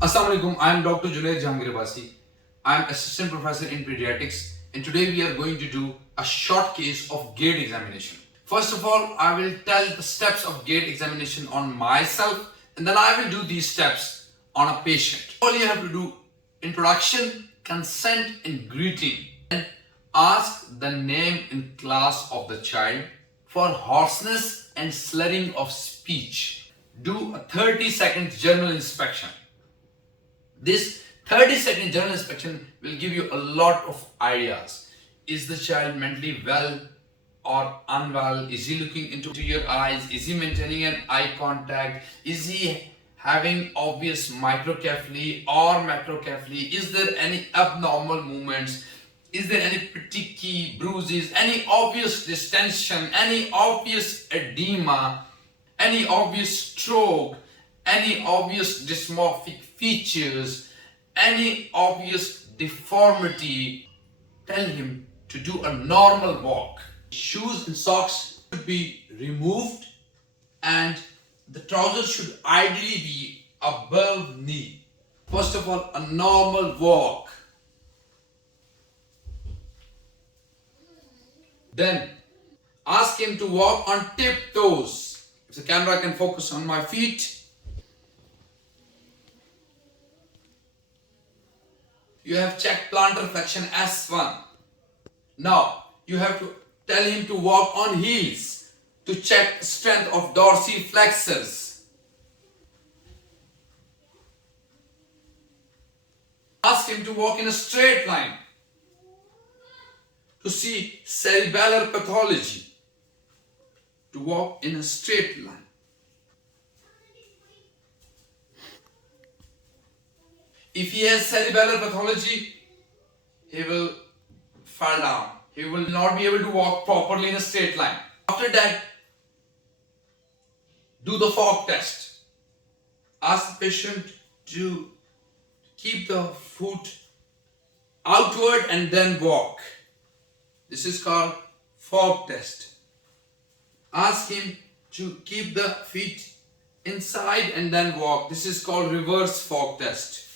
Assalamualaikum, I am Dr. Junaid Jahangir. I am Assistant Professor in Pediatrics, and today we are going to do a short case of Gait examination. First of all, I will tell the steps of Gait examination on myself, and then I will do these steps on a patient. All you have to do: introduction, consent, and greeting. Then ask the name and class of the child. For hoarseness and slurring of speech, do a 30-second general inspection. This 30-second general inspection will give you a lot of ideas. Is the child mentally well or unwell? Is he looking into your eyes? Is he maintaining an eye contact? Is he having obvious microcephaly or macrocephaly? Is there any abnormal movements? Is there any petechiae, bruises, any obvious distension, any obvious edema, any obvious stroke, any obvious dysmorphic features, any obvious deformity? Tell him to do a normal walk. Shoes and socks should be removed, and the trousers should ideally be above knee. First of all, a normal walk. Then ask him to walk on tiptoes. If the camera can focus on my feet. You have checked plantar flexion S1. Now you have to tell him to walk on heels to check strength of dorsiflexors. Ask him to walk in a straight line to see cerebellar pathology. To walk in a straight line. If he has cerebellar pathology, he will fall down. He will not be able to walk properly in a straight line. After that, do the fog test. Ask the patient to keep the foot outward and then walk. This is called fog test. Ask him to keep the feet inside and then walk. This is called reverse fog test.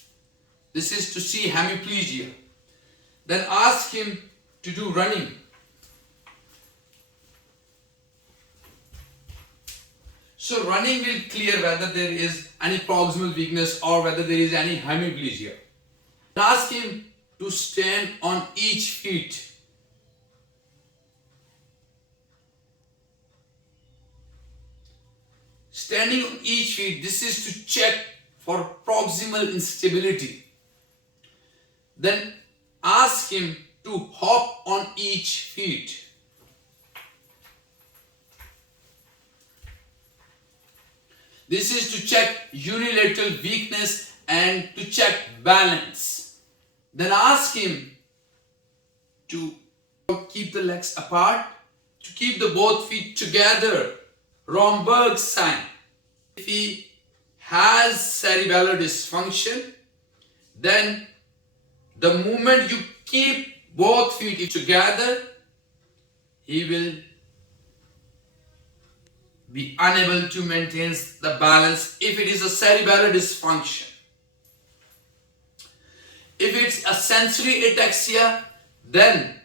This is to see hemiplegia. Then ask him to do running. So running will clear whether there is any proximal weakness or whether there is any hemiplegia. Ask him to stand on each feet. Standing on each feet, this is to check for proximal instability. Then ask him to hop on each feet. This is to check unilateral weakness and to check balance. Then ask him to keep the legs apart, to keep the both feet together. Romberg sign. If he has cerebellar dysfunction, then the moment you keep both feet together, he will be unable to maintain the balance if it is a cerebellar dysfunction. If it's a sensory ataxia, then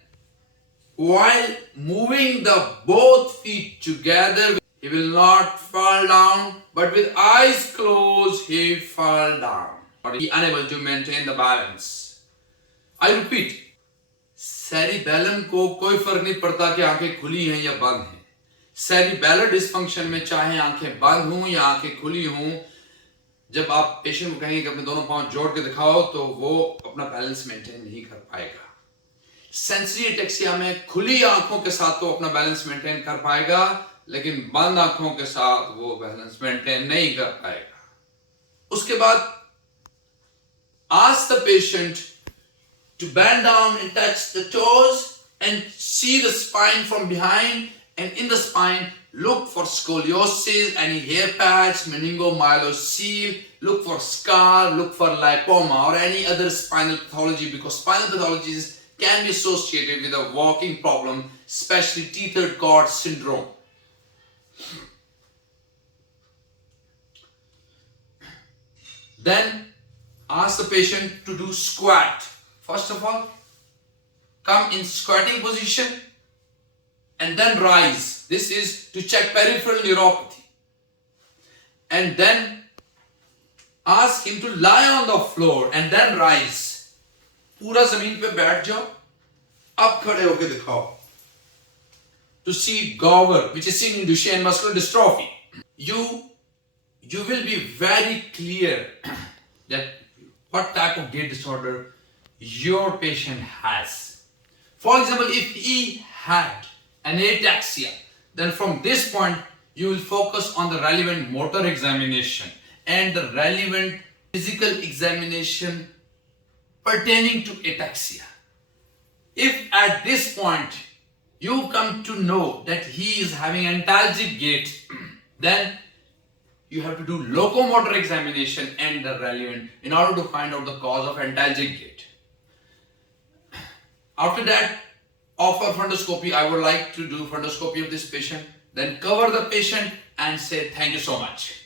while moving the both feet together, he will not fall down, but with eyes closed, he fall down. Or he unable to maintain the balance. I repeat, cerebellum को कोई फर्क नहीं पड़ता कि आंखें खुली हैं या बंद हैं. Cerebellar dysfunction में चाहे आंखें बंद हों या आंखें खुली हों, जब आप पेशेंट को कहेंगे कि अपने दोनों पांव जोड़ के दिखाओ, तो वो अपना बैलेंस मेंटेन नहीं कर पाएगा. सेंसरी एटेक्सिया में खुली आंखों के साथ तो अपना बैलेंस मेंटेन कर पाएगा, लेकिन बंद आंखों के साथ वो बैलेंस मेंटेन नहीं कर पाएगा. उसके बाद ask the patient to bend down and touch the toes and see the spine from behind, and in the spine look for scoliosis, any hair patch, meningomyelocele, look for scar, look for lipoma or any other spinal pathology, because spinal pathologies can be associated with a walking problem, especially tethered cord syndrome. Then ask the patient to do squat. First of all, come in squatting position and then rise. This is to check peripheral neuropathy. And then ask him to lie on the floor and then rise. पूरा जमीन पे बैठ जाओ, अब खड़े होके दिखाओ. To see Gower, which is seen in Duchenne muscular dystrophy, you will be very clear that what type of gait disorder your patient has. For example, if he had an ataxia, then from this point you will focus on the relevant motor examination and the relevant physical examination pertaining to ataxia. If at this point you come to know that he is having antalgic gait, then you have to do locomotor examination and the relevant in order to find out the cause of antalgic gait. After that, offer fundoscopy. I would like to do fundoscopy of this patient, then cover the patient and say thank you so much.